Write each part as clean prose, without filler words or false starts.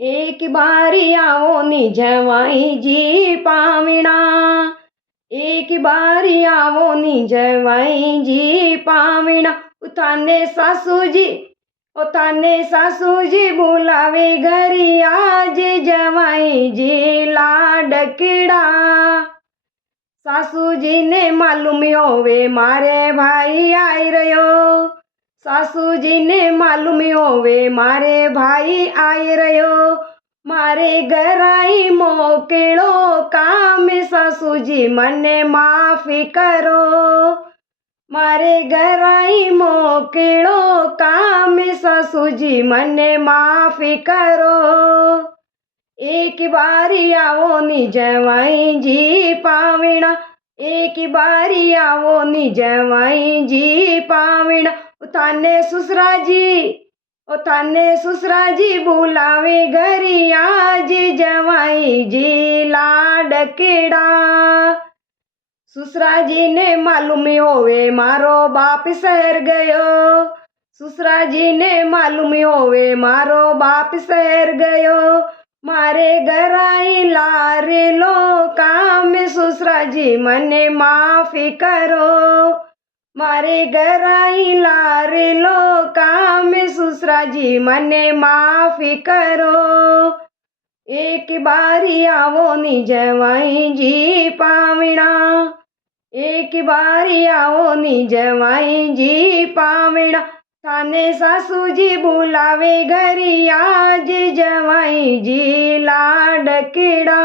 एक बारी आओ नी जवाई जी पावणा, एक बारी आओ नी जवाई जी पावणा। थाने सासू जी थाने सासू जी बुलावे घरी आज जवाई जी लाडकड़ा। सासू जी ने मालूम होवे मारे भाई आई रयो, सासू जी ने मालूम होवे मारे भाई आई रयो। मारे घराई मोकलो काम सासू जी मने माफी करो, मारे घराई मोकलो काम सासू जी मने माफी करो। एक बारी आओ नी जवाई जी पावणा, एक बारी आओ नी जवाई जी पावणा। थाने ससुरा जी बुलावे घरी आज जवाई जी लाडकड़ा। ससुरा जी ने मालूम होवे मारो बाप शहर गयो, ससुरा जी ने मालूम होवे मारो बाप शहर गयो। मारे घराई लारे लो काम ससुरा जी मने माफी करो, मारे घराई लारे लो काम ससुरा जी मने माफी करो। एक बारी आओ नी जवाई जी पावणा, एक बारी आओ नी जवाई जी पावणा। थाने सासू जी बुलावे घरी आज जवाई जी लाडकड़ा।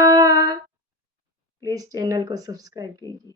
प्लीज़ चैनल को सब्सक्राइब कीजिए।